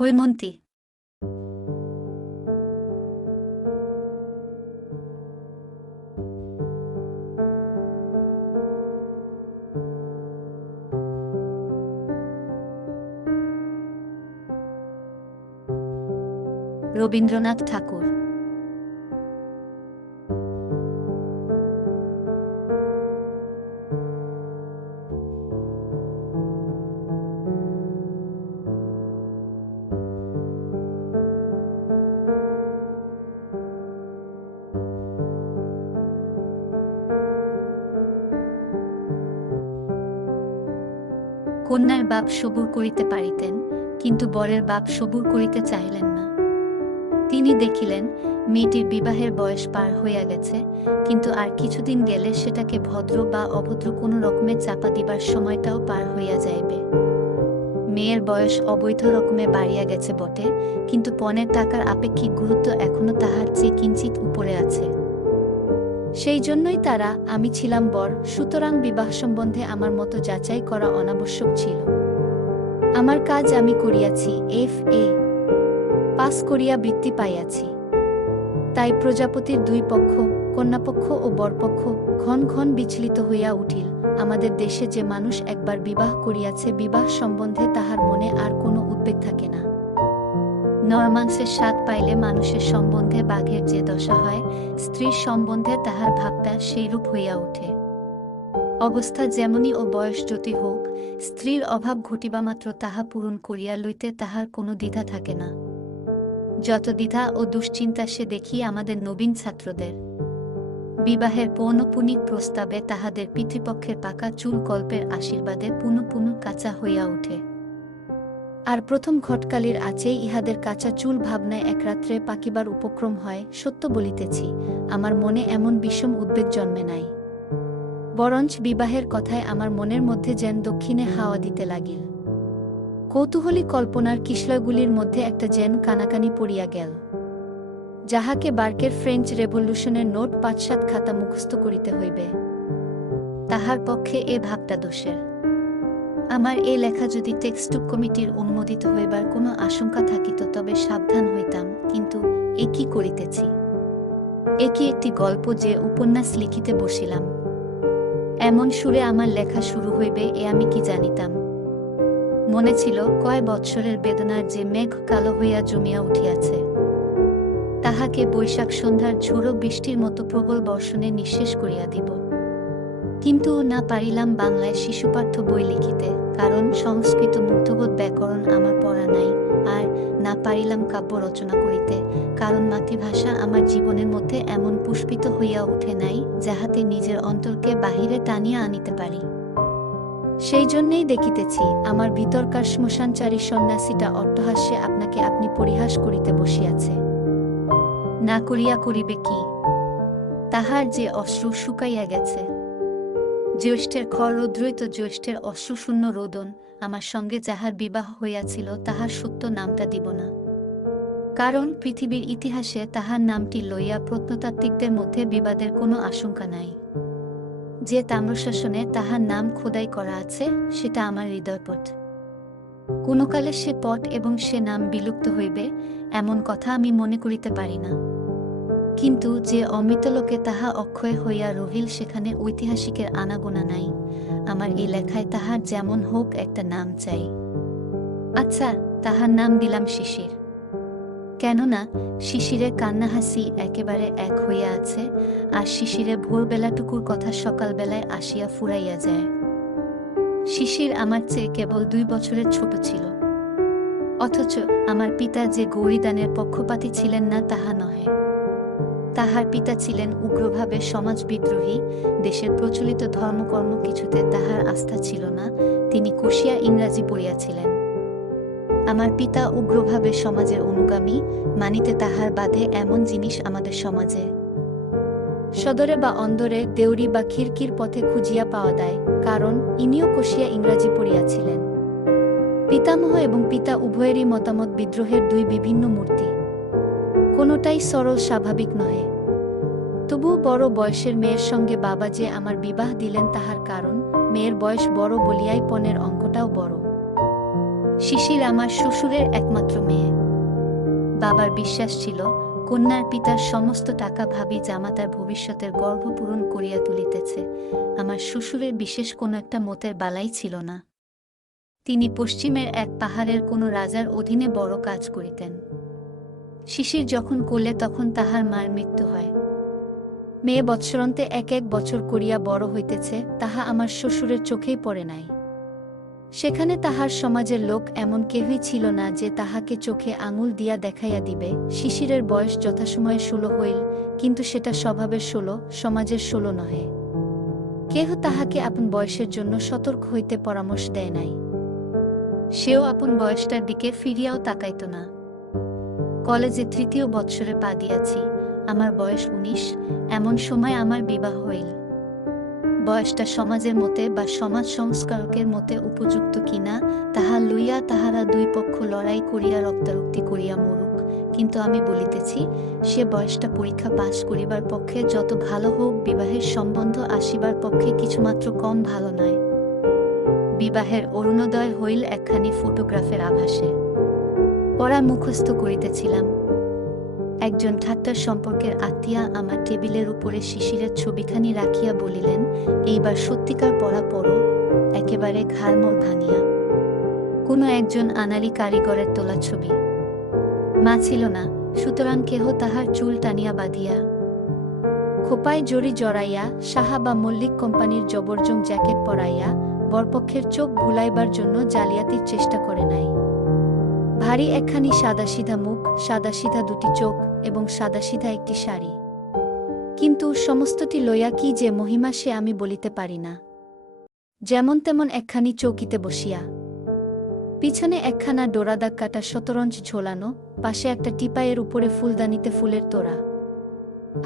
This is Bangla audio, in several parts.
হৈমন্তী। রবীন্দ্রনাথ ঠাকুর। কন্যার বাপ সবুর করিতে পারিতেন, কিন্তু বরের বাপ সবুর করিতে চাহিলেন না। তিনি দেখিলেন মেয়েটির বিবাহের বয়স পার হইয়া গেছে, কিন্তু আর কিছুদিন গেলে সেটাকে ভদ্র বা অভদ্র কোনো রকমে চাপা দিবার সময়টাও পার হইয়া যাইবে। মেয়ের বয়স অবৈধ রকমে বাড়িয়া গেছে বটে, কিন্তু পণের টাকার আপেক্ষিক গুরুত্ব এখনো তাহার চেয়ে কিঞ্চিত উপরে আছে। সেই জন্যই তারা, আমি ছিলাম বর, সুতরাং বিবাহ সম্বন্ধে আমার মতো যাচাই করা অনাবশ্যক ছিল। আমার কাজ আমি করিয়াছি, FA পাস করিয়া বৃত্তি পাইয়াছি। তাই প্রজাপতির দুই পক্ষ, কন্যাপক্ষ ও বরপক্ষ, ঘন ঘন বিচলিত হইয়া উঠিল। আমাদের দেশে যে মানুষ একবার বিবাহ করিয়াছে, বিবাহ সম্বন্ধে তাহার মনে আর কোনো উদ্বেগ থাকে না। নরমাংসের স্বাদ পাইলে মানুষের সম্বন্ধে বাঘের যে দশা হয়, স্ত্রীর সম্বন্ধে তাহার ভাবটা সেইরূপ হইয়া ওঠে। অবস্থা যেমনই ও বয়স যতই হোক, স্ত্রীর অভাব ঘটিবামাত্র তাহা পূরণ করিয়া লইতে তাহার কোনো দ্বিধা থাকে না। যত দ্বিধা ও দুশ্চিন্তা সে দেখি আমাদের নবীন ছাত্রদের। বিবাহের পৌনঃপুনিক প্রস্তাবে তাহাদের পিতৃপক্ষের পাকা চুল কল্পের আশীর্বাদে পুনঃ পুনঃ কাঁচা হইয়া ওঠে। আর প্রথম ঘটকালির আছেই ইহাদের কাঁচা চুল ভাবনায় একরাত্রে পাকিবার উপক্রম হয়। সত্য বলিতেছি, আমার মনে এমন বিষম উদ্বেগ জন্মে নাই, বরঞ্চ বিবাহের কথায় আমার মনের মধ্যে যেন দক্ষিণে হাওয়া দিতে লাগিল। কৌতূহলী কল্পনার কিশলয়গুলির মধ্যে একটা যেন কানাকানি পড়িয়া গেল। যাহাকে বার্কের ফ্রেঞ্চ রেভলিউশনের নোট ৫-৭ খাতা মুখস্থ করিতে হইবে, তাহার পক্ষে এ ভাবটা দোষের। আমার এ লেখা যদি টেক্সটুক কমিটির অনুমোদিত হইবার কোনো আশঙ্কা থাকিত তবে সাবধান হইতাম, কিন্তু এ কি করিতেছি? এ কি একটি গল্প যে উপন্যাস লিখিতে বসিলাম? এমন সুরে আমার লেখা শুরু হইবে এ আমি কি জানিতাম? মনে ছিল কয় বৎসরের বেদনার যে মেঘ কালো হইয়া জমিয়া উঠিয়াছে, তাহাকে বৈশাখ সন্ধ্যার ঝোড়ো বৃষ্টির মতো প্রবল বর্ষণে নিঃশেষ করিয়া দিব। কিন্তু না পারিলাম বাংলায় শিশুপাঠ্য বই লিখিতে, কারণ সংস্কৃত মুগ্ধবোধ ব্যাকরণ আমার পড়া নাই। আর না পারিলাম কাব্য রচনা করিতে, কারণ মাতৃভাষা আমার জীবনের মধ্যে এমন পুষ্পিত হইয়া উঠে নাই যাহাতে নিজের অন্তরকে বাহিরে টানিয়া আনিতে পারি। সেই জন্যেই দেখিতেছি আমার ভিতরকার শ্মশানচারী সন্ন্যাসীটা অট্টহাস্যে আপনাকে আপনি পরিহাস করিতে বসিয়াছে। না করিয়া করিবে কি? তাহার যে অশ্রু শুকাইয়া গেছে। জ্যৈষ্ঠের খর রৌদ্রইত জ্যৈষ্ঠের অশ্রুশূন্য রোদন, আমার সঙ্গে যাহার বিবাহ হইয়াছিল তাহার সত্য নামটা দিব না, কারণ পৃথিবীর ইতিহাসে তাহার নামটি লইয়া প্রত্নতাত্ত্বিকদের মধ্যে বিবাদের কোনো আশঙ্কা নাই। যে তাম্রশাসনে তাহার নাম খোদাই করা আছে সেটা আমার হৃদয়পট। কোনকালে সে পট এবং সে নাম বিলুপ্ত হইবে এমন কথা আমি মনে করিতে পারি না, কিন্তু যে অমৃতলোকে তাহা অক্ষয় হইয়া রহিল সেখানে ঐতিহাসিকের আনাগোনা নাই। আমার এই লেখায় তাহার যেমন হোক একটা নাম চাই। আচ্ছা, তাহার নাম দিলাম শিশির। কেননা শিশিরের কান্নাহাসি একেবারে এক হইয়া আছে, আর শিশিরে ভোরবেলাটুকুর কথা সকালবেলায় আসিয়া ফুরাইয়া যায়। শিশির আমার চেয়ে কেবল 2 বছরের ছোট ছিল, অথচ আমার পিতা যে গৌরীদানের পক্ষপাতী ছিলেন না তাহা নহে। তাহার পিতা ছিলেন উগ্রভাবে সমাজবিদ্রোহী, দেশের প্রচলিত ধর্মকর্ম কিছুতে তাহার আস্থা ছিল না, তিনি কষিয়া ইংরাজি পড়িয়াছিলেন। আমার পিতা উগ্রভাবে সমাজের অনুগামী, মানিতে তাহার বাধে এমন জিনিস আমাদের সমাজে সদরে বা অন্দরে, দেউরি বা খিড়কির পথে খুঁজিয়া পাওয়া দেয়, কারণ ইনিও কষিয়া ইংরাজি পড়িয়াছিলেন। পিতামহ এবং পিতা উভয়েরই মতামত বিদ্রোহের 2 বিভিন্ন মূর্তি, কোনোটাই সরল স্বাভাবিক নহে। তবুও বড় বয়সের মেয়ের সঙ্গে বাবা যে আমার বিবাহ দিলেন তাহার কারণ, মেয়ের বয়স বড় বলিয়াই পণের অঙ্কটাও বড়। শিশির আমার শ্বশুরের একমাত্র মেয়ে। বাবার বিশ্বাস ছিল কন্যার পিতার সমস্ত টাকা ভাবি জামাতার ভবিষ্যতের গর্ভ পূরণ করিয়া তুলিতেছে। আমার শ্বশুরের বিশেষ কোনো একটা মতের বালাই ছিল না। তিনি পশ্চিমের এক পাহাড়ের কোনো রাজার অধীনে বড় কাজ করিতেন। শিশির যখন কোলে তখন তাহার মার মৃত্যু হয়। মেয়ে বৎসরন্তে এক এক বছর করিয়া বড় হইতেছে, তাহা আমার শ্বশুরের চোখেই পড়ে নাই। সেখানে তাহার সমাজের লোক এমন কেহই ছিল না যে তাহাকে চোখে আঙুল দিয়া দেখাইয়া দিবে। শিশিরের বয়স যথাসময়ে 16 হইল, কিন্তু সেটা স্বভাবের 16, সমাজের 16 নহে। কেহ তাহাকে আপন বয়সের জন্য সতর্ক হইতে পরামর্শ দেয় নাই। সেও আপন বয়সটার দিকে ফিরিয়াও তাকাইত না। কলেজে 3য় বৎসরে পা দিয়াছি, আমার বয়স 19। এমন সময় আমার বিবাহ হইল। বয়সটা সমাজের মতে বা সমাজ সংস্কারকের মতে উপযুক্ত কিনা তাহা লইয়া তাহারা দুই পক্ষ লড়াই করিয়া রক্তারক্তি করিয়া মরুক, কিন্তু আমি বলিতেছি সে বয়সটা পরীক্ষা পাশ করিবার পক্ষে যত ভালো হোক, বিবাহের সম্বন্ধ আসিবার পক্ষে কিছুমাত্র কম ভালো নয়। বিবাহের অরুণোদয় হইল একখানি ফটোগ্রাফের আভাসে। পড়া মুখস্থ করিতেছিলাম। একজন ঠাট্টার সম্পর্কের আত্মীয়া আমার টেবিলের উপরে শিশিরের ছবিখানি রাখিয়া বলিলেন, এইবার সত্যিকার পড়া পড়ো, একেবারে ঘাড়মোড় ভাঙিয়া। কোনো একজন আনাড়ি কারিগরের তোলা ছবি। মা ছিল না, সুতরাং কেহ তাহার চুল টানিয়া বাঁধিয়া খোপায় জড়ি জড়াইয়া সাহা বা মল্লিক কোম্পানির জবরজং জ্যাকেট পরাইয়া বরপক্ষের চোখ ভুলাইবার জন্য জালিয়াতির চেষ্টা করে নাই। ভারী একখানি সাদাসিধা মুখ, সাদাসিধা দুটি চোখ এবং সাদাসিধা একটি শাড়ি। কিন্তু সমস্তটি লইয়া কি যে মহিমা সে আমি বলিতে পারি না। যেমন তেমন একখানি চৌকিতে বসিয়া, পিছনে একখানা ডোরাদাগ কাটা শতরঞ্চ ঝোলানো, পাশে একটা টিপাইয়ের উপরে ফুলদানিতে ফুলের তোড়া,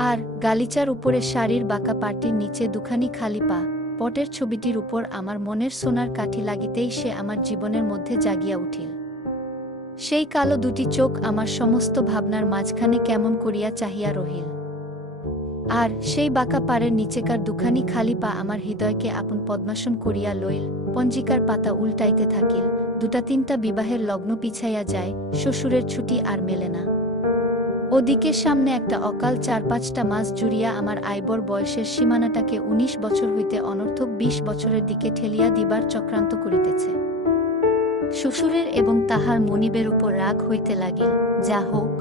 আর গালিচার উপরে শাড়ির বাঁকা পাটির নিচে দুখানি খালি পা। পটের ছবিটির উপর আমার মনের সোনার কাঠি লাগিতেই সে আমার জীবনের মধ্যে জাগিয়া উঠিল। সেই কালো দুটি চোখ আমার সমস্ত ভাবনার মাঝখানে কেমন করিয়া চাহিয়া রহিল, আর সেই বাঁকা পাড়ের নিচেকার দুখানি খালি পা আমার হৃদয়কে আপন পদ্মাসন করিয়া লইল। পঞ্জিকার পাতা উল্টাইতে থাকিল। 2-3টা বিবাহের লগ্ন পিছাইয়া যায়, শ্বশুরের ছুটি আর মেলে না। ওদিকে সামনে একটা অকাল 4-5টা মাস জুড়িয়া আমার আইবর বয়সের সীমানাটাকে 19 বছর হইতে অনর্থক 20 বছরের দিকে ঠেলিয়া দিবার চক্রান্ত করিতেছে। শ্বশুরের এবং তাহার মনিবের উপর রাগ হইতে লাগিল। যা হোক,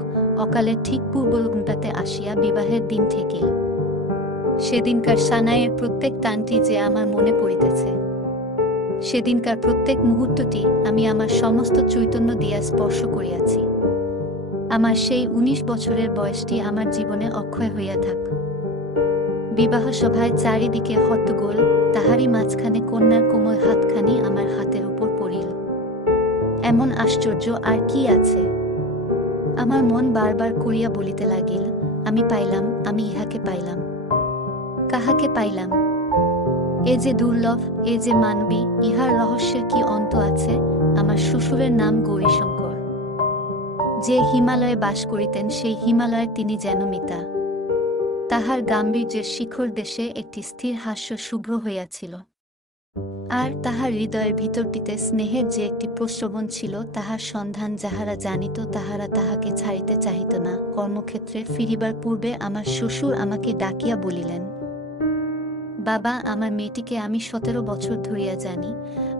অকালের ঠিক পূর্বলগ্নটাতে আসিয়া বিবাহের দিন ঠেকিল। সেদিনকার সানাইয়ের প্রত্যেক টানটি যে আমার মনে পড়িতেছে। সেদিনকার প্রত্যেক মুহূর্তটি আমি আমার সমস্ত চৈতন্য দিয়া স্পর্শ করিয়াছি। আমার সেই 19 বছরের বয়সটি আমার জীবনে অক্ষয় হইয়া থাক। বিবাহ সভায় চারিদিকে হট্টগোল, তাহারই মাঝখানে কন্যার কোমল হাতখানি আমার হাতের উপর পড়িল। এমন আশ্চর্য আর কি আছে? আমার মন বারবার করিয়া বলিতে লাগিল, আমি পাইলাম, আমি ইহাকে পাইলাম। কাহাকে পাইলাম? এ যে দুর্লভ, এ যে মানবী, ইহার রহস্যের কি অন্ত আছে? আমার শ্বশুরের নাম গৌরীশঙ্কর। যে হিমালয়ে বাস করিতেন সেই হিমালয়ে তিনি যেন মিতা। তাহার গাম্ভীর্যের শিখর দেশে একটি স্থির হাস্য শুভ্র হইয়াছিল, আর তাহার হৃদয়ের ভিতরটিতে স্নেহের যে একটি প্রশ্রবণ ছিল, তাহার সন্ধান যাহারা জানিত তাহারা তাহাকে ছাড়িতে চাহিত না। কর্মক্ষেত্রে ফিরিবার পূর্বে আমার শ্বশুর আমাকে ডাকিয়া বলিলেন, বাবা, আমার মেয়েটিকে আমি 17 বছর ধরিয়া জানি,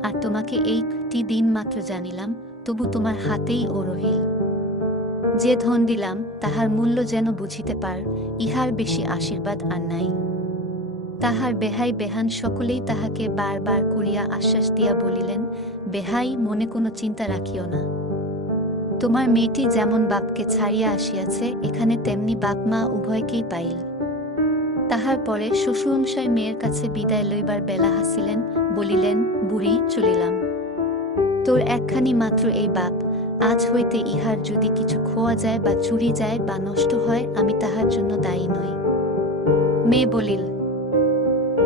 আর তোমাকে এইটি দিন মাত্র জানিলাম, তবু তোমার হাতেই ও রহিল। যে ধন দিলাম তাহার মূল্য যেন বুঝিতে পার, ইহার বেশি আশীর্বাদ আর নাই। তাহার বেহাই বেহান সকলেই তাহাকে বারবার করিয়া আশ্বাস দিয়া বলিলেন, বেহাই, মনে কোনো চিন্তা রাখিও না। তোমার মেয়েটি যেমন বাপকে ছাড়িয়া আসিয়াছে, এখানে তেমনি বাপ মা উভয়কেই পাইল। তাহার পরে শ্বশুরমশাই মেয়ের কাছে বিদায় লইবার বেলা হাসিলেন, বলিলেন, বুড়ি, চলিলাম। তোর একখানি মাত্র এই বাপ, আজ হইতে ইহার যদি কিছু খোয়া যায় বা চুরি যায় বা নষ্ট হয়, আমি তাহার জন্য দায়ী নই। মেয়ে বলিল,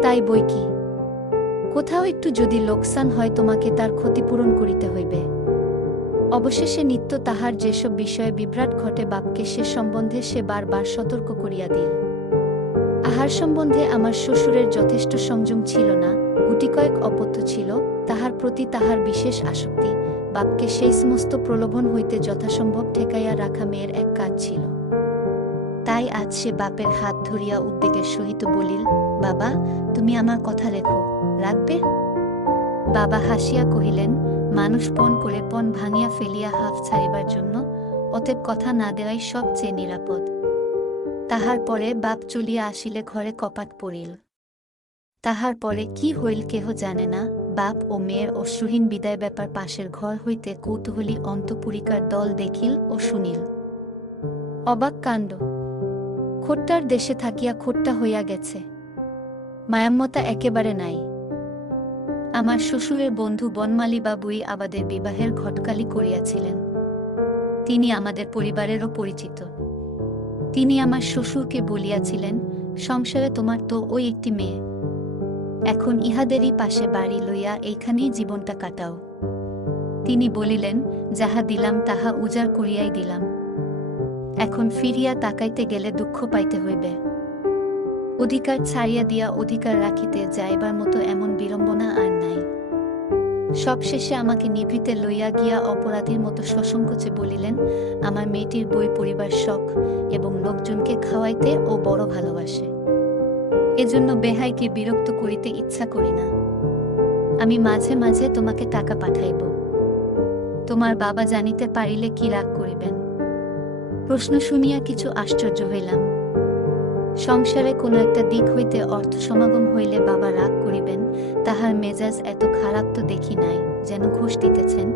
তাই বই কি, কোথাও একটু যদি লোকসান হয় তোমাকে তার ক্ষতিপূরণ করিতে হইবে। অবশেষে নিত্য তাহার যেসব বিষয়ে বিভ্রাট ঘটে বাপকে সে সম্বন্ধে সে বারবার সতর্ক করিয়া দিল। আহার সম্বন্ধে আমার শ্বশুরের যথেষ্ট সংযম ছিল না, গুটিকয়েক অপথ্য ছিল, তাহার প্রতি তাহার বিশেষ আসক্তি। বাপকে সেই সমস্ত প্রলোভন হইতে যথাসম্ভব ঠেকাইয়া রাখা মেয়ের এক কাজ ছিল। তাই আজ সে বাপের হাত ধরিয়া উদ্বেগের সহিত বলিল, বাবা, তুমি আমার কথা রেখো, রাখবে? বাবা হাসিয়া কহিলেন, মানুষ পণ করে পণ ভাঙিয়া ফেলিয়া হাফ ছাড়িবার জন্য, অতএব কথা না দেওয়াই সবচেয়ে নিরাপদ। তাহার পরে বাপ চলিয়া আসিলে ঘরে কপাট পড়িল। তাহার পরে কি হইল কেহ জানে না। বাপ ও মেয়ের অশ্রুহীন বিদায় ব্যাপার পাশের ঘর হইতে কৌতূহলী অন্তঃপুরিকার দল দেখিল ও শুনিল। অবাক কাণ্ড! খোট্টার দেশে থাকিয়া খোট্টা হইয়া গেছে, মায়াম্মতা একেবারে নাই। আমার শ্বশুরের বন্ধু বনমালী বাবুই আমাদের বিবাহের ঘটকালি করিয়াছিলেন। তিনি আমাদের পরিবারেরও পরিচিত। তিনি আমার শ্বশুরকে বলিয়াছিলেন, সংসারে তোমার তো ওই একটি মেয়ে, এখন ইহাদেরই পাশে বাড়ি লইয়া এইখানেই জীবনটা কাটাও। তিনি বলিলেন, যাহা দিলাম তাহা উজাড় করিয়াই দিলাম, এখন ফিরিয়া তাকাইতে গেলে দুঃখ পাইতে হইবে। অধিকার ছাড়িয়া দিয়া অধিকার রাখিতে যাইবার মতো এমন বিড়ম্বনা আর নাই। সবশেষে আমাকে নিভৃতে লইয়া গিয়া অপরাধীর মতো সসংকোচে বলিলেন, আমার মেয়েটির বই পড়িবার শখ এবং লোকজনকে খাওয়াইতে ও বড় ভালোবাসে, এজন্য বেহাইকে বিরক্ত করিতে ইচ্ছা করি না। আমি মাঝে মাঝে তোমাকে টাকা পাঠাইব। তোমার বাবা জানিতে পারিলে কি রাগ করিবেন? প্রশ্ন শুনিয়া কিছু আশ্চর্য হইলাম। সংসারে কোনো একটা দিক হইতে অর্থ সমাগম হইলে বাবা রাগ করিবেন, তাহার মেজাজ এত খারাপ তো দেখি নাই, যেন ঘুষ দিতেছেন।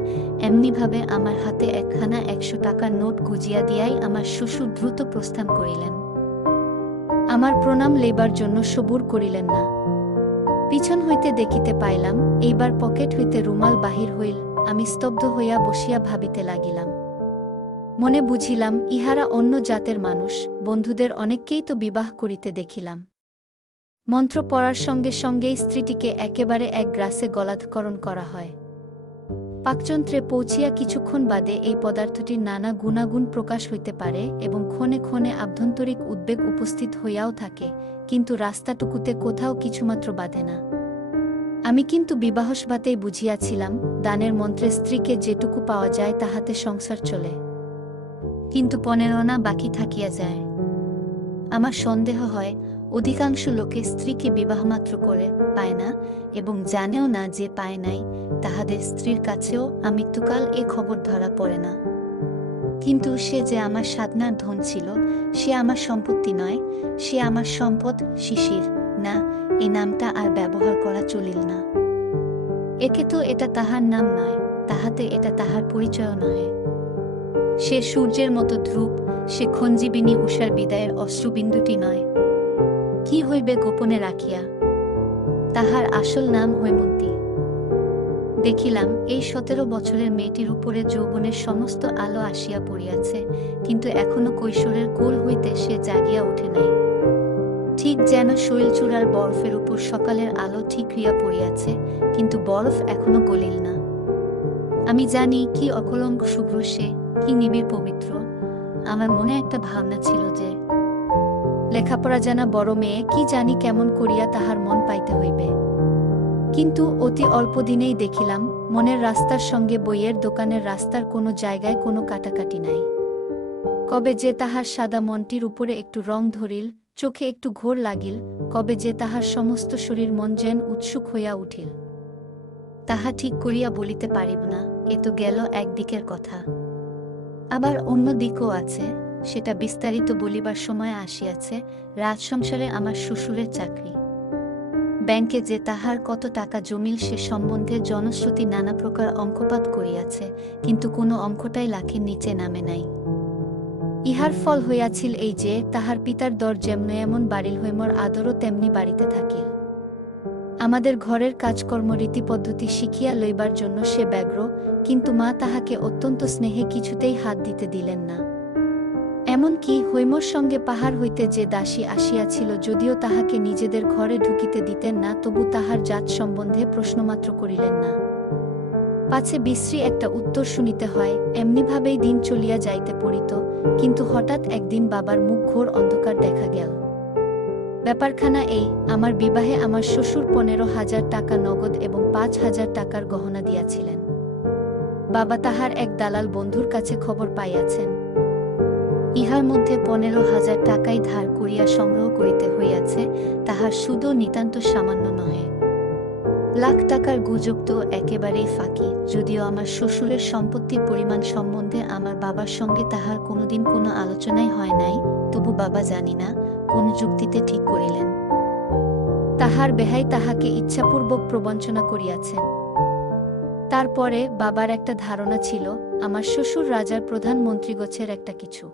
এমনিভাবে আমার হাতে একখানা 100 টাকার নোট গুজিয়া দিয়াই আমার শ্বশুর দ্রুত প্রস্থান করিলেন। আমার প্রণাম লইবার জন্য সবুর করিলেন না। পিছন হইতে দেখিতে পাইলাম, এইবার পকেট হইতে রুমাল বাহির হইল। আমি স্তব্ধ হইয়া বসিয়া ভাবিতে লাগিলাম। মনে বুঝিলাম, ইহারা অন্য জাতের মানুষ, বন্ধুদের অনেককেই তো বিবাহ করিতে দেখিলাম। মন্ত্র পড়ার সঙ্গে সঙ্গেই স্ত্রীটিকে একেবারে এক গ্রাসে গলাধকরণ করা হয়। পাকযন্ত্রে পৌঁছিয়া কিছুক্ষণ বাদে এই পদার্থটির নানা গুণাগুণ প্রকাশ হইতে পারে এবং ক্ষণে ক্ষণে আভ্যন্তরিক উদ্বেগ উপস্থিত হইয়াও থাকে, কিন্তু রাস্তাটুকুতে কোথাও কিছুমাত্র বাধে না। আমি কিন্তু বিবাহসভাতেই বুঝিয়াছিলাম, দানের মন্ত্রে স্ত্রীকে যেটুকু পাওয়া যায় তাহাতে সংসার চলে, কিন্তু 15 বাকি থাকিয়া যায়। আমার সন্দেহ হয়, অধিকাংশ লোকে স্ত্রীকে বিবাহমাত্র করে পায় না এবং জানেও না যে পায় নাই। তাহাদের স্ত্রীর কাছেও আমৃত্যুকাল এ খবর ধরা পড়ে না। কিন্তু সে যে আমার সাধনার ধন ছিল, সে আমার সম্পত্তি নয়, সে আমার সম্পদ। শিশির, না, এই নামটা আর ব্যবহার করা চলিল না। একে তো এটা তাহার নাম নয়, তাহাতে এটা তাহার পরিচয় নয়। সে সূর্যের মতো ধ্রুব, সে খঞ্জীবিনী উষার বিদায়ের অশ্রুবিন্দুটি নয়। কি হইবে গোপনে রাখিয়া? তাহার আসল নাম হৈমন্তী। দেখিলাম, এই 17 বছরের মেয়েটির উপরে যৌবনের সমস্ত আলো আসিয়া পড়িয়াছে, কিন্তু এখনো কৈশোরের কোল হইতে সে জাগিয়া ওঠে নাই। ঠিক যেন শৈলচূড়ার বরফের উপর সকালের আলো ঠিকরিয়া পড়িয়াছে, কিন্তু বরফ এখনো গলিল না। আমি জানি কি অকলঙ্ক শুভ্র সে, কি নিবিড় পবিত্র। আমার মনে একটা ভাবনা ছিল যে, লেখাপড়া জানা বড় মেয়ে, কি জানি কেমন করিয়া তাহার মন পাইতে হইবে। কিন্তু অতি অল্প দিনেই দেখিলাম, মনের রাস্তার সঙ্গে বইয়ের দোকানের রাস্তার কোনো জায়গায় কোনো কাটাকাটি নাই। কবে যে তাহার সাদা মনটির উপরে একটু রং ধরিল, চোখে একটু ঘোর লাগিল, কবে যে তাহার সমস্ত শরীর মন যেন উৎসুক হইয়া উঠিল, তাহা ঠিক করিয়া বলিতে পারিব না। এ তো গেল একদিকের কথা। আবার অন্য দিকও আছে, সেটা বিস্তারিত বলিবার সময় আসিয়াছে। রাজসংসারে আমার শ্বশুরের চাকরি। ব্যাংকে যে তাহার কত টাকা জমিল সে সম্বন্ধে জনশ্রুতি নানা প্রকার অঙ্কপাত করিয়াছে, কিন্তু কোনো অঙ্কটাই লাখের নিচে নামে নাই। ইহার ফল হইয়াছিল এই যে, তাহার পিতার দর যেমন এমন বাড়িল হৈমর আদরও তেমনি বাড়িতে থাকিল। আমাদের ঘরের কাজকর্ম রীতিপদ্ধতি শিখিয়া লইবার জন্য সে ব্যগ্র, কিন্তু মা তাহাকে অত্যন্ত স্নেহে কিছুতেই হাত দিতে দিলেন না। এমনকি হৈমর সঙ্গে পাহাড় হইতে যে দাসী আসিয়াছিল, যদিও তাহাকে নিজেদের ঘরে ঢুকিতে দিতেন না, তবু তাহার জাত সম্বন্ধে প্রশ্নমাত্র করিলেন না। পাছে বিশ্রী একটা উত্তর শুনিতে হয়, এমনিভাবেই দিন চলিয়া যাইতে পড়িত। কিন্তু হঠাৎ একদিন বাবার মুখ ঘোর অন্ধকার দেখা গেল। ব্যাপারখানা এই, আমার বিবাহে আমার শ্বশুর 15,000 টাকা নগদ এবং 5,000 টাকার গহনা দিয়াছিলেন। বাবা তাহার এক দালাল বন্ধুর কাছে খবর পাইয়াছেন, ইহার মধ্যে 15,000 টাকাই ধার করিয়া সংগ্রহ করিতে হইয়াছে, তাহার সুদও নিতান্ত সামান্য নহে। লাখ টাকার গুজব তো একেবারেই ফাঁকি। যদিও আমার শ্বশুরের সম্পত্তির পরিমাণ সম্বন্ধে আমার বাবার সঙ্গে তাহার কোনোদিন কোনো আলোচনাই হয় নাই, তবু বাবা জানি না কোন যুক্তিতে ঠিক করিলেন তাহার বেহাই তাহাকে ইচ্ছাপূর্বক প্রবঞ্চনা করিয়াছেন। তারপরে বাবার একটা ধারণা ছিল, আমার শ্বশুর রাজার প্রধানমন্ত্রীগোছের একটা কিছু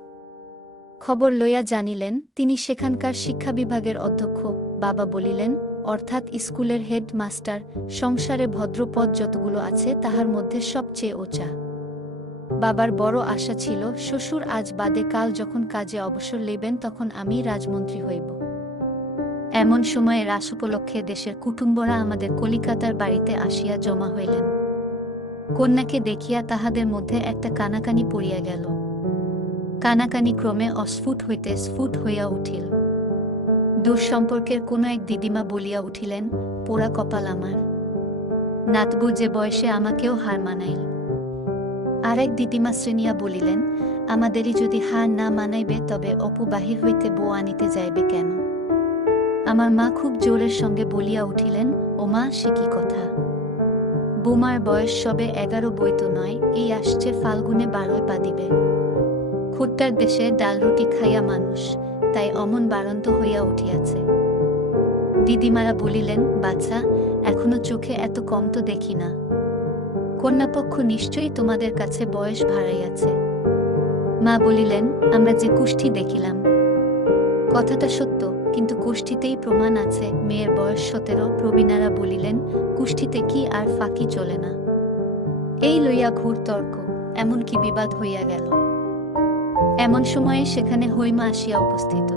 খবর লইয়া জানিলেন তিনি সেখানকার শিক্ষা বিভাগের অধ্যক্ষ। বাবা বলিলেন, অর্থাৎ স্কুলের হেড মাস্টার, সংসারে ভদ্রপদ যতগুলো আছে তাহার মধ্যে সবচেয়ে ওচা। বাবার বড় আশা ছিল, শ্বশুর আজ বাদে কাল যখন কাজে অবসর লইবেন তখন আমি রাজমন্ত্রী হইব। এমন সময়ে রাস উপলক্ষে দেশের কুটুম্বরা আমাদের কলিকাতার বাড়িতে আসিয়া জমা হইলেন। কন্যাকে দেখিয়া তাহাদের মধ্যে একটা কানাকানি পড়িয়া গেল। কানাকানি ক্রমে অস্ফুট হইতে স্ফুট হইয়া উঠিল। দূর সম্পর্কের কোনো এক দিদিমা বলিয়া উঠিলেন, পোড়া কপাল আমার, নাতবু যে বয়সে আমাকেও হার মানাইল। আর এক দিদিমা শ্রেণিয়া বলিলেন, আমাদেরই যদি হার না মানাইবে তবে অপু বাহির হইতে বউ আনিতে যাইবে কেন? আমার মা খুব জোরের সঙ্গে বলিয়া উঠিলেন, ও মা, সে কি কথা? বৌমার বয়স সবে 11 বইত নয়, এই আসছে ফাল্গুনে 12 পা দিবে। খুট্টার দেশে ডাল রুটি খাইয়া মানুষ, তাই অমন বাড়ন্ত হইয়া উঠিয়াছে। দিদিমারা বলিলেন, বাছা, এখনো চোখে এত কম তো দেখি না। কন্যাপক্ষ নিশ্চয়ই তোমাদের কাছে বয়স ভাড়াইয়াছে। মা বলিলেন, আমরা যে কুষ্ঠি দেখিলাম কথাটা সত্য, কিন্তু কুষ্ঠিতেই প্রমাণ আছে মেয়ের বয়স 17। প্রবীণারা বলিলেন, কুষ্ঠিতে কি আর ফাঁকি চলে না? এই লইয়া ঘোর তর্ক, এমনকি বিবাদ হইয়া গেল। এমন সময়ে সেখানে হৈমা আসিয়া উপস্থিত।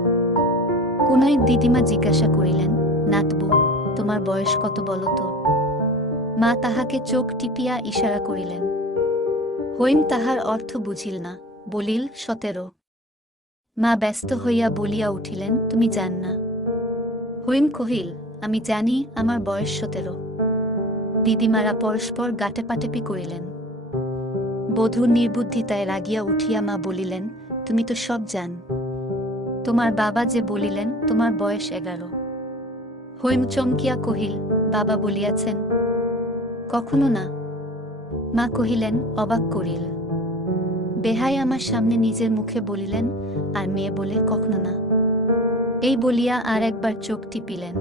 কোন এক দিদিমা জিজ্ঞাসা করিলেন, নাতবু, তোমার বয়স কত বলো তো? মা তাহাকে চোখ টিপিয়া ইশারা করিলেন। হৈম তাহার অর্থ বুঝিল না, বলিল, 17। মা ব্যস্ত হইয়া বলিয়া উঠিলেন, তুমি জান না? হৈম কহিল, আমি জানি আমার বয়স 17। দিদিমারা পরস্পর গাটেপাটেপি করিলেন। বধূর নির্বুদ্ধিতায় রাগিয়া উঠিয়া মা বলিলেন, তুমি তো সব জান। তোমার বাবা যে বলিলেন তোমার বয়স 11। হৈম চমকিয়া কহিল, বাবা বলিয়াছেন? কখনো না। মা কহিলেন, অবাক করিল। বেহাই আমার সামনে নিজের মুখে বলিলেন, আর মেয়ে বলে কখনো না। এই বলিয়া আর একবার চোখ টিপিলেন।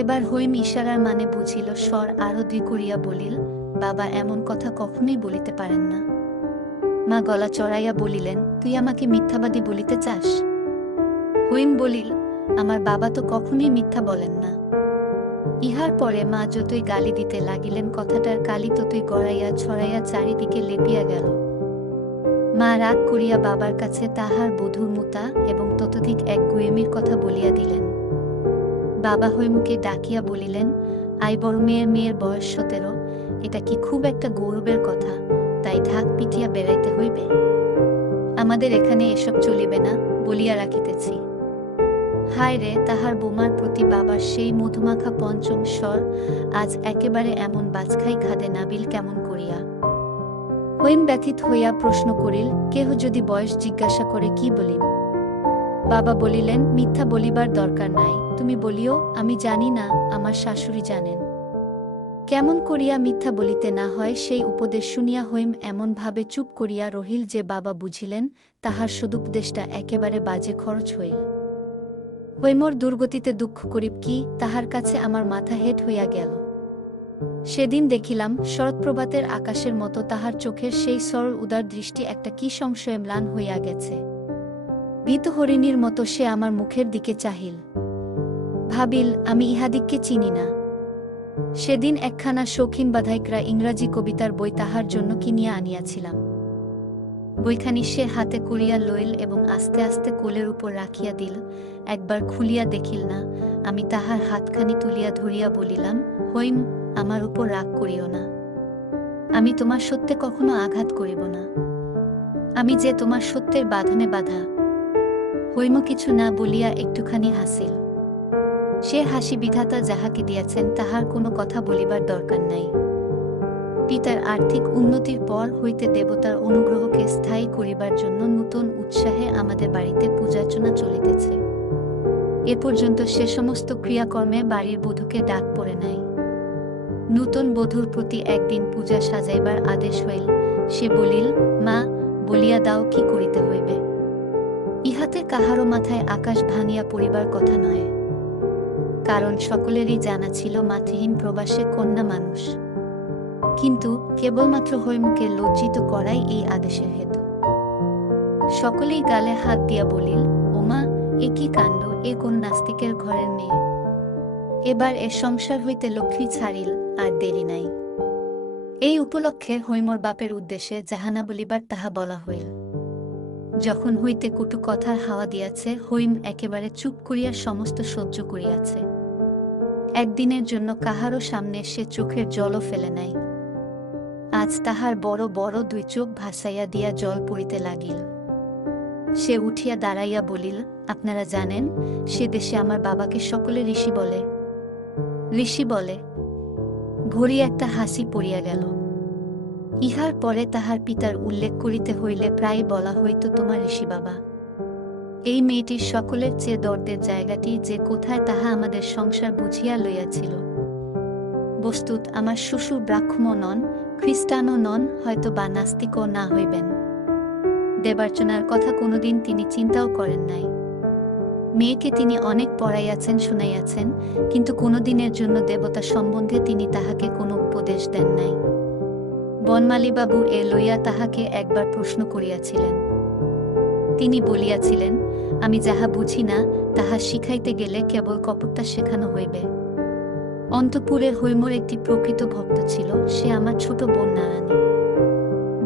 এবার হৈম ইশারার মানে বুঝিল, স্বর আরো দ্বিগুণ করিয়া বলিল, বাবা এমন কথা কখনোই বলিতে পারেন না। মা গলা চড়াইয়া বলিলেন, তুই আমাকে মিথ্যাবাদী বলিতে চাস? হৈম বলিল, আমার বাবা তো কখনোই মিথ্যা বলেন না। ইহার পরে মা যতই গালি দিতে লাগিলেন, কথাটার কালি ততই গড়াইয়া ছড়াইয়া চারিদিকে লেপিয়া গেল। মা রাগ করিয়া বাবার কাছে তাহার বধূর মুতা এবং ততোধিক এক গুয়েমির কথা বলিয়া দিলেন। বাবা হৈমকে ডাকিয়া বলিলেন, আই বড় মেয়ের বয়স 17, এটা কি খুব একটা গৌরবের কথা, তাই ঢাক পিটিয়া বেড়াইতে হইবে? আমাদের এখানে এসব চলিবে না, বলিয়া রাখিতেছি। হায় রে, তাহার বোমার প্রতি বাবার সেই মধুমাখা পঞ্চম স্বর আজ একেবারে এমন বাজখাই খাদে নাবিল কেমন করিয়া? হৈম ব্যথিত হইয়া প্রশ্ন করিল, কেহ যদি বয়স জিজ্ঞাসা করে কি বলিব? বাবা বলিলেন, মিথ্যা বলিবার দরকার নাই, তুমি বলিও, আমি জানি না, আমার শাশুড়ি জানেন। কেমন করিয়া মিথ্যা বলিতে না হয় সেই উপদেশ শুনিয়া হৈম এমন ভাবে চুপ করিয়া রহিল যে বাবা বুঝিলেন তাহার সদুপদেশটা একেবারে বাজে খরচ হইল। হৈমর দুর্গতিতে দুঃখ করিব কি, তাহার কাছে আমার মাথা হেট হইয়া গেল। সেদিন দেখিলাম শরৎপ্রভাতের আকাশের মতো তাহার চোখের সেই সরল উদার দৃষ্টি একটা কি সংশয়ে ম্লান হইয়া গেছে। ভীত হরিণীর মতো সে আমার মুখের দিকে চাহিল। ভাবিল, আমি ইহাদিগকে চিনি না। সেদিন একখানা শৌখিন বাধাইকরা ইংরাজি কবিতার বই তাহার জন্য কিনিয়া আনিয়াছিলাম। বইখানি সে হাতে করিয়া লইল এবং আস্তে আস্তে কোলের উপর রাখিয়া দিল। একবার খুলিয়া দেখিল না। আমি তাহার হাতখানি তুলিয়া ধরিয়া বলিলাম, হৈম, আমার উপর রাগ করিও না। আমি তোমার সত্যে কখনো আঘাত করিব না। আমি যে তোমার সত্যের বাঁধনে বাঁধা। হৈম কিছু না বলিয়া একটুখানি হাসিল। সে হাসি বিধাতা যাহাকে দিয়াছেন তাহার কোনো কথা বলিবার দরকার নাই। পিতার আর্থিক উন্নতির পর হইতে দেবতার অনুগ্রহকে স্থায়ী করিবার জন্য নূতন উৎসাহে আমাদের বাড়িতে পূজার্চনা চলিতেছে। এ পর্যন্ত সে সমস্ত ক্রিয়াকর্মে বাড়ির বধূকে ডাক পড়ে নাই। নূতন বধূর প্রতি একদিন পূজা সাজাইবার আদেশ হইল। সে বলিল, মা, বলিয়া দাও কি করিতে হইবে। ইহাতে কাহারও মাথায় আকাশ ভাঙিয়া পড়িবার কথা নয়, কারণ সকলেরই জানা ছিল মাতৃহীন প্রবাসে কন্যা মানুষ। কিন্তু কেবলমাত্র হৈমকে লজ্জিত করাই এই আদেশের হেতু। সকলেই গালে হাত দিয়া বলিল, ওমা, এ কি কাণ্ড! এ কোন নাস্তিকের ঘরের মেয়ে! এবার এ সংসার হইতে লক্ষ্মী ছাড়িল, আর দেরি নাই। এই উপলক্ষে হৈমর বাপের উদ্দেশ্যে যাহা না বলিবার তাহা বলা হইল। যখন হইতে কটু কথার হাওয়া দিয়াছে, হৈম একেবারে চুপ করিয়া সমস্ত সহ্য করিয়াছে। একদিনের জন্য কাহারও সামনে সে চোখের জলও ফেলে নাই। আজ তাহার বড় বড় দুই চোখ ভাসাইয়া দিয়া জল পড়িতে লাগিল। সে উঠিয়া দাঁড়াইয়া বলিল, আপনারা জানেন, সে দেশে আমার বাবাকে সকলে ঋষি বলে। ঋষি বলে। ঘড়ি একটা হাসি পড়িয়া গেল। ইহার পরে তাহার পিতার উল্লেখ করিতে হইলে প্রায় বলা হইত, তোমার ঋষি বাবা। এই মেয়েটির সকলের চেয়ে দর্দের জায়গাটি যে কোথায় তাহা আমাদের সংসার বুঝিয়া লইয়াছিল। বস্তুত আমার শ্বশুর ব্রাহ্মণ নন, খ্রিস্টানও নন, হয়তো বা নাস্তিকও না হইবেন। দেবার্চনার কথা কোনোদিন তিনি চিন্তাও করেন নাই। মেয়েকে তিনি অনেক পড়াইয়াছেন, শুনাইয়াছেন, কিন্তু কোনোদিনের জন্য দেবতা সম্বন্ধে তিনি তাহাকে কোনো উপদেশ দেন নাই। বনমালীবাবু এ লইয়া তাহাকে একবার প্রশ্ন করিয়াছিলেন। তিনি বলিয়াছিলেন, আমি যাহা বুঝি না তাহা শিখাইতে গেলে কেবল কপটতা শেখানো হইবে। অন্তঃপুরে হৈমর একটি প্রকৃত ভক্ত ছিল, সে আমার ছোট বোন নারায়ণী।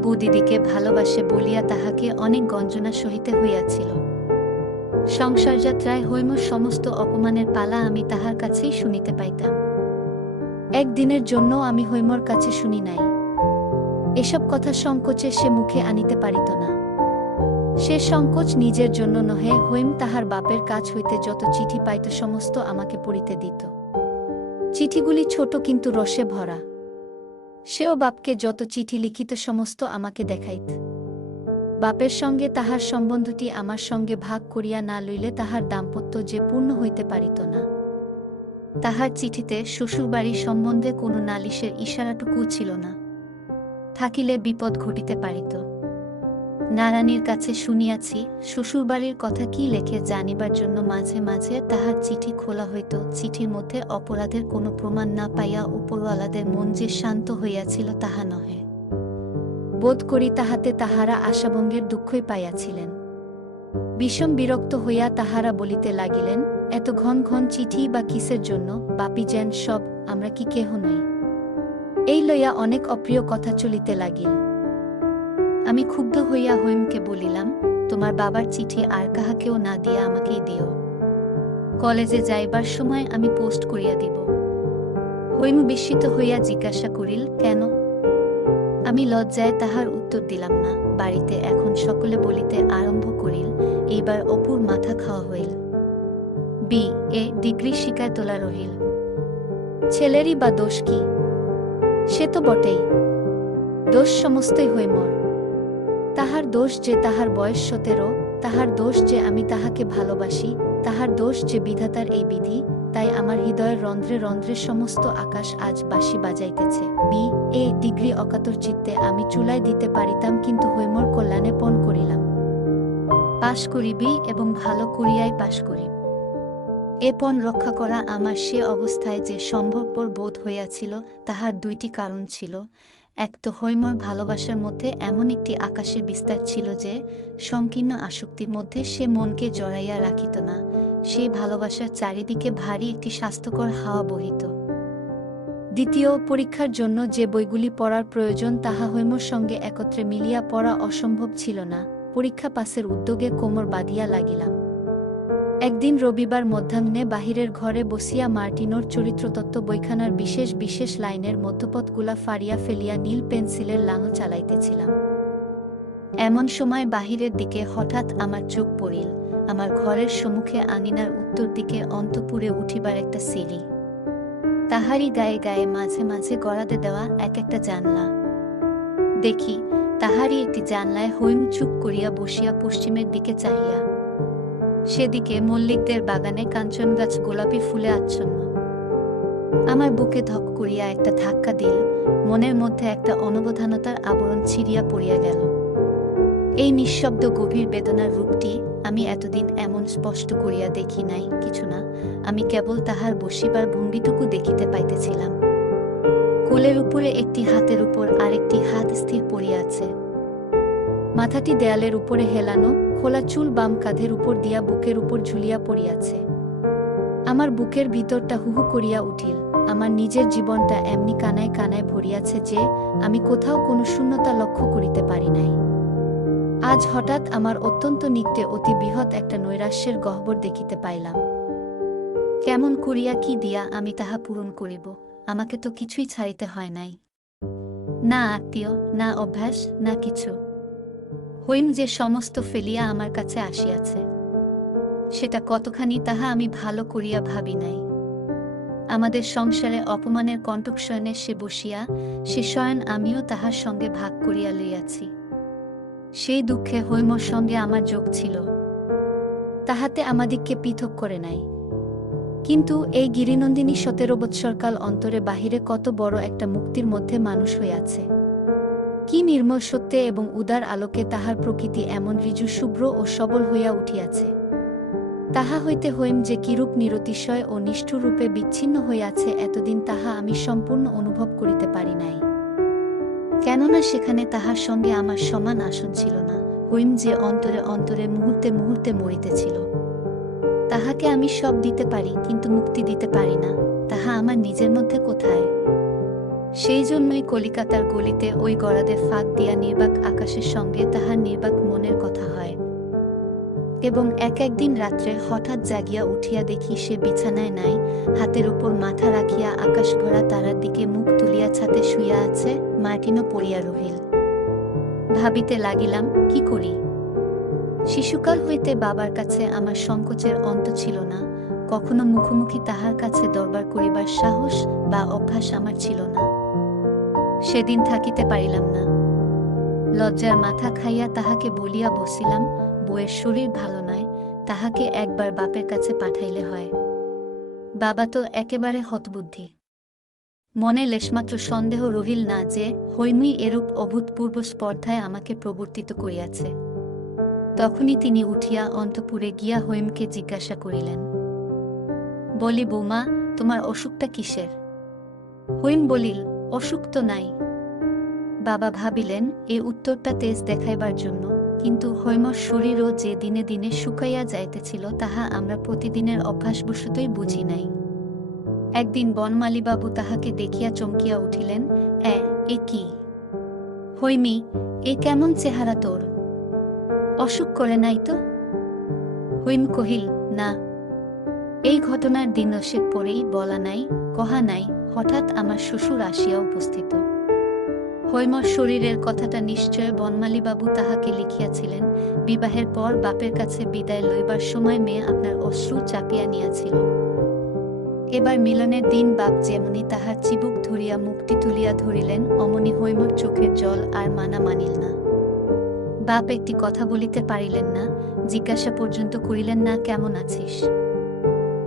বৌদিদিকে ভালোবাসে বলিয়া তাহাকে অনেক গঞ্জনা সহিতে হইয়াছিল। সংসারযাত্রায় হৈমর সমস্ত অপমানের পালা আমি তাহার কাছেই শুনিতে পাইতাম। একদিনের জন্য আমি হৈমর কাছে শুনি নাই। এসব কথা সংকোচে সে মুখে আনিতে পারিত না। সে সংকোচ নিজের জন্য নহে, হৈম তাহার বাপের কাছ হইতে যত চিঠি পাইত সমস্ত আমাকে পড়িতে দিত। চিঠিগুলি ছোট কিন্তু রসে ভরা। সেও বাপকে যত চিঠি লিখিত সমস্ত আমাকে দেখাইত। বাপের সঙ্গে তাহার সম্বন্ধটি আমার সঙ্গে ভাগ করিয়া না লইলে তাহার দাম্পত্য যে পূর্ণ হইতে পারিত না। তাহার চিঠিতে শ্বশুরবাড়ির সম্বন্ধে কোনো নালিশের ইশারাটুকু ছিল না। থাকিলে বিপদ ঘটিতে পারিত। নারায়ণীর কাছে শুনিয়াছি, শ্বশুরবাড়ির কথা কি লেখে জানিবার জন্য মাঝে মাঝে তাহার চিঠি খোলা হইত। চিঠির মধ্যে অপরাধের কোনো প্রমাণ না পাইয়া উপরওয়ালাদের মন যে শান্ত হইয়াছিল তাহা নহে। বোধ করি তাহাতে তাহারা আশাভঙ্গের দুঃখই পাইয়াছিলেন। বিষম বিরক্ত হইয়া তাহারা বলিতে লাগিলেন, এত ঘন ঘন চিঠি বা কিসের জন্য, বাপি যেন সব, আমরা কি কেহ নই। এই লইয়া অনেক অপ্রিয় কথা চলিতে লাগিল। আমি ক্ষুব্ধ হইয়া হৈমকে বলিলাম, তোমার বাবার চিঠি আর কাহাকেও না দিয়া আমাকেই দিও। কলেজে যাইবার সময় আমি পোস্ট করিয়া দিব। হৈম বিস্মিত হইয়া জিজ্ঞাসা করিল, কেন? আমি লজ্জায় তাহার উত্তর দিলাম না। বাড়িতে এখন সকলে বলিতে আরম্ভ করিল, এইবার অপুর মাথা খাওয়া হইল। BA ডিগ্রি শিকায় তোলা রহিল। ছেলেরই বা দোষ কি? সে তো বটেই। দোষ সমস্তই হৈমর। তাহার দোষ যে তাহার বয়স 17, তাহার দোষ যে আমি তাহাকে ভালোবাসি, তাহার দোষ যে বিধাতার এই বিধি। তাই আমার হৃদয়ের রন্ধ্রে রন্ধ্রে সমস্ত আকাশ আজ বাঁশি বাজাইতেছে। BA ডিগ্রি অকাতর চিত্তে আমি চুলায় দিতে পারিতাম, কিন্তু হৈমর কল্যাণে পণ করিলাম। পাশ করিবি এবং ভালো করিয়াই পাশ করিব। এ পণ রক্ষা করা আমার সে অবস্থায় যে সম্ভবপর বোধ হইয়াছিল, তাহার দুইটি কারণ ছিল। এক তো হৈমর ভালোবাসার মধ্যে এমন একটি আকাশের বিস্তার ছিল যে সংকীর্ণ আসক্তির মধ্যে সে মনকে জড়াইয়া রাখিত না। সেই ভালোবাসার চারিদিকে ভারী একটি স্বাস্থ্যকর হাওয়া বহিত। দ্বিতীয়, পরীক্ষার জন্য যে বইগুলি পড়ার প্রয়োজন তাহা হৈমর সঙ্গে একত্রে মিলিয়া পড়া অসম্ভব ছিল না। পরীক্ষা পাসের উদ্যোগে কোমর বাঁধিয়া লাগিলাম। একদিন রবিবার মধ্যাহ্নে বাহিরের ঘরে বসিয়া মার্টিনোর চরিত্রতত্ত্ব বইখানার বিশেষ বিশেষ লাইনের মধ্যপথগুলা ফাড়িয়া ফেলিয়া নীল পেন্সিলের লাঙল চালাইতেছিলাম। এমন সময় বাহিরের দিকে হঠাৎ আমার চোখ পড়িল। আমার ঘরের সম্মুখে আঙিনার উত্তর দিকে অন্তঃপুরে উঠিবার একটা সিঁড়ি। তাহারই গায়ে গায়ে মাঝে মাঝে গড়াতে দেওয়া এক একটা জানলা দেখি। তাহারই একটি জানলায় হৈম চুপ করিয়া বসিয়া পশ্চিমের দিকে চাহিয়া। সেদিকে মল্লিকদের বাগানে কাঞ্চন গাছ গোলাপি ফুলে আচ্ছন্ন। আমার বুকে ধক করিয়া একটা ধাক্কা দিল, মনের মধ্যে একটা অনবধানতার আবরণ ছিড়িয়া পড়িয়া গেল। এই নিঃশব্দ গভীর বেদনার রূপটি আমি এতদিন এমন স্পষ্ট করিয়া দেখি নাই। কিছু না, আমি কেবল তাহার বসিবার ভঙ্গিটুকু দেখিতে পাইতেছিলাম। কোলের উপরে একটি হাতের উপর আরেকটি হাত স্থির পড়িয়া আছে। মাথাটি দেয়ালের উপরে হেলানো, খোলা চুল বাম কাঁধের উপর দিয়া বুকের উপর ঝুলিয়া পড়িয়াছে। আমার বুকের ভিতরটা হুহু করিয়া উঠিল। আমার নিজের জীবনটা এমনি কানায় কানায় ভরিয়াছে যে আমি কোথাও কোনো শূন্যতা লক্ষ্য করিতে পারি নাই। আজ হঠাৎ আমার অত্যন্ত নিকটে অতি বৃহৎ একটা নৈরাশ্যের গহ্বর দেখিতে পাইলাম। কেমন করিয়া কি দিয়া আমি তাহা পূরণ করিব? আমাকে তো কিছুই ছাড়িতে হয় নাই, না আত্মীয়, না অভ্যাস, না কিছু। হৈম যে সমস্ত ফেলিয়া আমার কাছে আসিয়াছে, সেটা কতখানি তাহা আমি ভালো করিয়া ভাবি নাই। আমাদের সংসারে অপমানের কণ্টকশয়নে সে বসিয়া, সে শয়ন আমিও তাহার সঙ্গে ভাগ করিয়া লইয়াছি। সেই দুঃখে হৈমর সঙ্গে আমার যোগ ছিল, তাহাতে আমাদিগকে পৃথক করে নাই। কিন্তু এই গিরিনন্দিনী 17 বৎসরকাল অন্তরে বাহিরে কত বড় একটা মুক্তির মধ্যে মানুষ হইয়াছে। কি নির্মল সত্যে এবং উদার আলোকে তাহার প্রকৃতি এমন ঋজু শুভ্র ও সবল হইয়া উঠিয়াছে। তাহা হইতে হৈম যে কিরূপ নিরতিশয় ও নিষ্ঠুরূপে বিচ্ছিন্ন হইয়াছে এতদিন তাহা আমি সম্পূর্ণ অনুভব করিতে পারি নাই। কেননা সেখানে তাহার সঙ্গে আমার সমান আসন ছিল না। হৈম যে অন্তরে অন্তরে মুহূর্তে মুহূর্তে মরিতেছিল। তাহাকে আমি সব দিতে পারি, কিন্তু মুক্তি দিতে পারি না। তাহা আমার নিজের মধ্যে কোথায়? সেই জন্যই কলিকাতার গলিতে ওই গড়াদে ফাঁক দিয়া নির্বাক আকাশের সঙ্গে তাহার নির্বাক মনের কথা হয়। এবং একদিন রাত্রে হঠাৎ জাগিয়া উঠিয়া দেখি সে বিছানায় নাই, হাতের উপর মাথা রাখিয়া আকাশ ভরা তারার দিকে মুখ তুলিয়া ছাতে শুইয়া আছে, মার্টিনও পড়িয়া রহিল। ভাবিতে লাগিলাম, কি করি? শিশুকাল হইতে বাবার কাছে আমার সংকোচের অন্ত ছিল না। কখনো মুখোমুখি তাহার কাছে দরবার করিবার সাহস বা অভ্যাস আমার ছিল না। সেদিন থাকিতে পারিলাম না। লজ্জার মাথা খাইয়া তাহাকে বলিয়া বসিলাম, বউয়ের শরীর ভালো নয়, তাহাকে একবার বাপের কাছে পাঠাইলে হয়। বাবা তো একেবারে হতবুদ্ধি। মনে লেশমাত্র সন্দেহ রহিল না যে হৈমই এরূপ অভূতপূর্ব স্পর্ধায় আমাকে প্রবর্তিত করিয়াছে। তখনই তিনি উঠিয়া অন্তঃপুরে গিয়া হৈমকে জিজ্ঞাসা করিলেন, বলি বৌমা, তোমার অসুখটা কিসের? হৈম বলিল, অসুখ তো নাই। বাবা ভাবিলেন এই উত্তরটা তেজ দেখাইবার জন্য, কিন্তু হৈমর শরীরও যে দিনে দিনে শুকাইয়া যাইতেছিল তাহা আমরা প্রতিদিনের অভ্যাসবশতই বুঝি নাই। একদিন বনমালীবাবু তাহাকে দেখিয়া চমকিয়া উঠিলেন, এ কি হৈমি, এ কেমন চেহারা তোর? অসুখ করে নাই তো? হৈম কহিল, না। এই ঘটনার দিন সে পরেই বলা নাই, কহা নাই, হঠাৎ আমার শ্বশুর আসিয়া উপস্থিত। হৈমর শরীরের কথাটা নিশ্চয় বনমালীবাবু তাহাকে লিখিয়াছিলেন। বিবাহের পর বাপের কাছে বিদায় লইবার সময় মেয়ে আপনার অশ্রু চাপিয়া নিয়াছিল। এবার মিলনের দিন বাপ যেমনি তাহার চিবুক ধরিয়া মুখটি তুলিয়া ধরিলেন, অমনি হৈমর চোখের জল আর মানা মানিল না। বাপ একটি কথা বলিতে পারিলেন না, জিজ্ঞাসা পর্যন্ত করিলেন না, কেমন আছিস?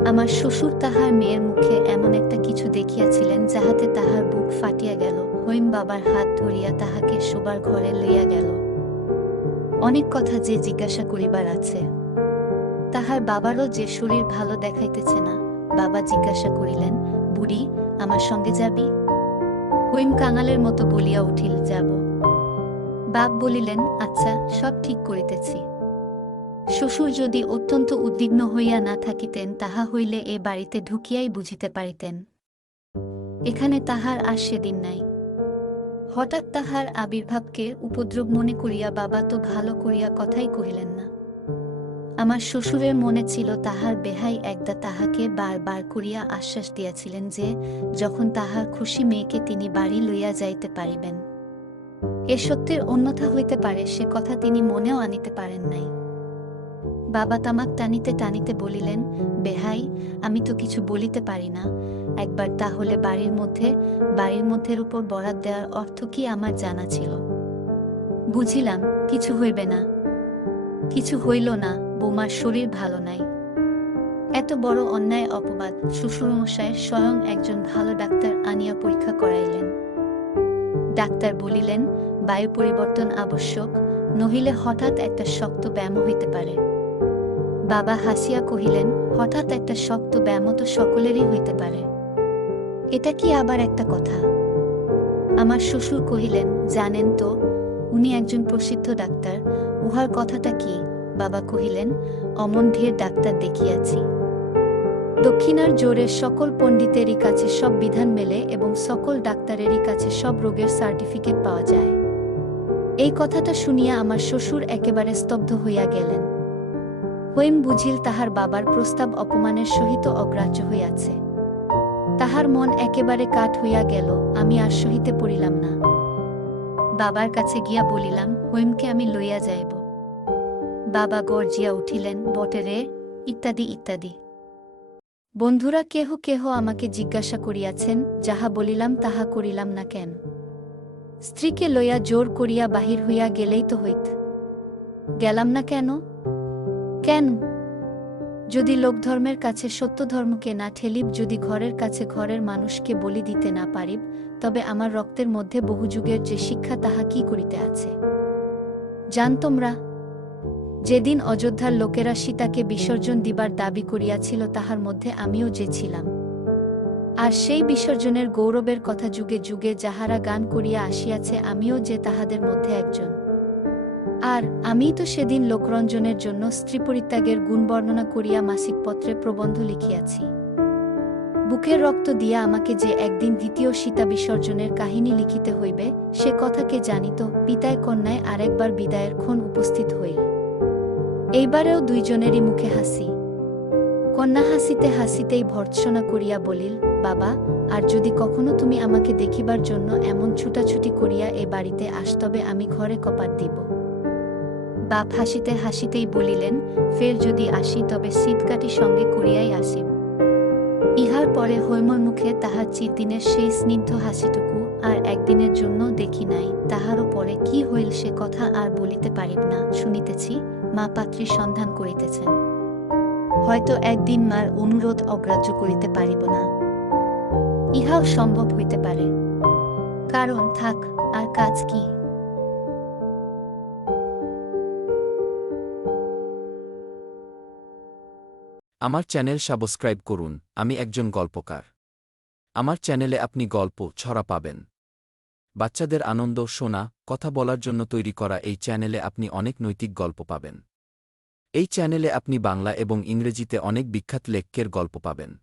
আমার শ্বশুর তাহার মেয়ের মুখে এমন একটা কিছু দেখিয়াছিলেন যাহাতে তাহার বুক ফাটিয়া গেল। হৈম বাবার হাত ধরিয়া তাহাকে শোবার ঘরে লইয়া গেল। অনেক কথা যে জিজ্ঞাসা করিবার আছে। তাহার বাবারও যে শরীর ভালো দেখাইতেছে না। বাবা জিজ্ঞাসা করিলেন, বুড়ি, আমার সঙ্গে যাবি? হৈম কাঙালের মতো বলিয়া উঠিল, যাব। বাপ বলিলেন, আচ্ছা, সব ঠিক করিতেছি। শ্বশুর যদি অত্যন্ত উদ্বিগ্ন হইয়া না থাকিতেন তাহা হইলে এ বাড়িতে ঢুকিয়াই বুঝিতে পারিতেন। এখানে তাহার আর সেদিন নাই। হঠাৎ তাহার আবির্ভাবকে উপদ্রব মনে করিয়া বাবা তো ভালো করিয়া কথাই কহিলেন না। আমার শ্বশুরের মনে ছিল তাহার বেহাই একদা তাহাকে বার করিয়া আশ্বাস দিয়াছিলেন যে যখন তাহার খুশি মেয়েকে তিনি বাড়ি লইয়া যাইতে পারিবেন। এ সত্যের অন্যথা হইতে পারে, সে কথা তিনি মনেও আনিতে পারেন নাই। বাবা তামাক টানিতে টানিতে বলিলেন, বেহাই, আমি তো কিছু বলিতে পারি না। একবার তাহলে বাড়ির মধ্যের উপর বরাত দেওয়ার অর্থ কি আমার জানা ছিল। বুঝিলাম, কিছু হইবে না। কিছু হইল না, বৌমার শরীর ভালো নাই। এত বড় অন্যায় অপবাদ। শ্বশুরমশায় স্বয়ং একজন ভালো ডাক্তার আনিয়া পরীক্ষা করাইলেন। ডাক্তার বলিলেন, বায়ু পরিবর্তন আবশ্যক, নহিলে হঠাৎ একটা শক্ত ব্যায়াম হইতে পারে। বাবা হাসিয়া কহিলেন, হঠাৎ একটা শক্ত ব্যায়াম তো সকলেরই হইতে পারে। এটা কি আবার একটা কথা? আমার শ্বশুর কহিলেন, জানেন তো, উনি একজন প্রসিদ্ধ ডাক্তার, উহার কথাটা কি? বাবা কহিলেন, অমন ঢের ডাক্তার দেখিয়াছি। দক্ষিণার জোরে সকল পণ্ডিতেরই কাছে সব বিধান মেলে এবং সকল ডাক্তারেরই কাছে সব রোগের সার্টিফিকেট পাওয়া যায়। এই কথাটা শুনিয়া আমার শ্বশুর একেবারে স্তব্ধ হইয়া গেলেন। হৈম বুঝিল তাহার বাবার প্রস্তাব অপমানের সহিত অগ্রাহ্য হইয়াছে। তাহার মন একেবারে কাঠ হইয়া গেল। আমি আর সহিতে পড়িলাম না। বাবার কাছে গিয়া বলিলাম, হৈমকে আমি লইয়া যাইব। বাবা গর্জিয়া উঠিলেন, বটে রে, ইত্যাদি ইত্যাদি। বন্ধুরা কেহ কেহ আমাকে জিজ্ঞাসা করিয়াছেন, যাহা বলিলাম তাহা করিলাম না কেন? স্ত্রীকে লইয়া জোর করিয়া বাহির হইয়া গেলেই তো হইত। গেলাম না কেন? কেন? যদি লোকধর্মের কাছে সত্যধর্মকে না ঠেলিব, যদি ঘরের কাছে ঘরের মানুষকে বলি দিতে না পারিব, তবে আমার রক্তের মধ্যে বহুযুগের যে শিক্ষা তাহা কি করিতে আছে? জান তোমরা, যেদিন অযোধ্যার লোকেরা সীতাকে বিসর্জন দিবার দাবি করিয়াছিল, তাহার মধ্যে আমিও যে ছিলাম। আর সেই বিসর্জনের গৌরবের কথা যুগে যুগে যাহারা গান করিয়া আসিয়াছে, আমিও যে তাহাদের মধ্যে একজন। আর আমিই তো সেদিন লোকরঞ্জনের জন্য স্ত্রী পরিত্যাগের গুণ বর্ণনা করিয়া মাসিক পত্রে প্রবন্ধ লিখিয়াছি। বুকের রক্ত দিয়া আমাকে যে একদিন দ্বিতীয় সীতা বিসর্জনের কাহিনী লিখিতে হইবে, সে কথা কে জানিত? পিতায় কন্যায় আরেকবার বিদায়ের ক্ষণ উপস্থিত হইল। এইবারেও দুইজনেরই মুখে হাসি। কন্যা হাসিতে হাসিতেই ভর্ৎসনা করিয়া বলিল, বাবা, আর যদি কখনো তুমি আমাকে দেখিবার জন্য এমন ছুটাছুটি করিয়া এ বাড়িতে আস, তবে আমি ঘরে কপাট দিব। বাপ হাসিতে হাসিতেই বলিলেন, ফের যদি আসি তবে শীতকাটি সঙ্গে করিয়াই আসিব। ইহার পরে হৈমর মুখে তাহার চিরদিনের সেই স্নিগ্ধ হাসিটুকু আর একদিনের জন্য দেখি নাই। তাহারও পরে কি হইল সে কথা আর বলিতে পারিব না। শুনিতেছি, মা পাত্রীর সন্ধান করিতেছেন। হয়তো একদিন মার অনুরোধ অগ্রাহ্য করিতে পারিব না। ইহাও সম্ভব হইতে পারে। কারণ থাক, আর কাজ কি? আমার চ্যানেল সাবস্ক্রাইব করুন। আমি একজন গল্পকার। আমার চ্যানেলে আপনি গল্প ছড়া পাবেন। বাচ্চাদের আনন্দ, শোনা, কথা বলার জন্য তৈরি করা এই চ্যানেলে আপনি অনেক নৈতিক গল্প পাবেন। এই চ্যানেলে আপনি বাংলা এবং ইংরেজিতে অনেক বিখ্যাত লেখকের গল্প পাবেন।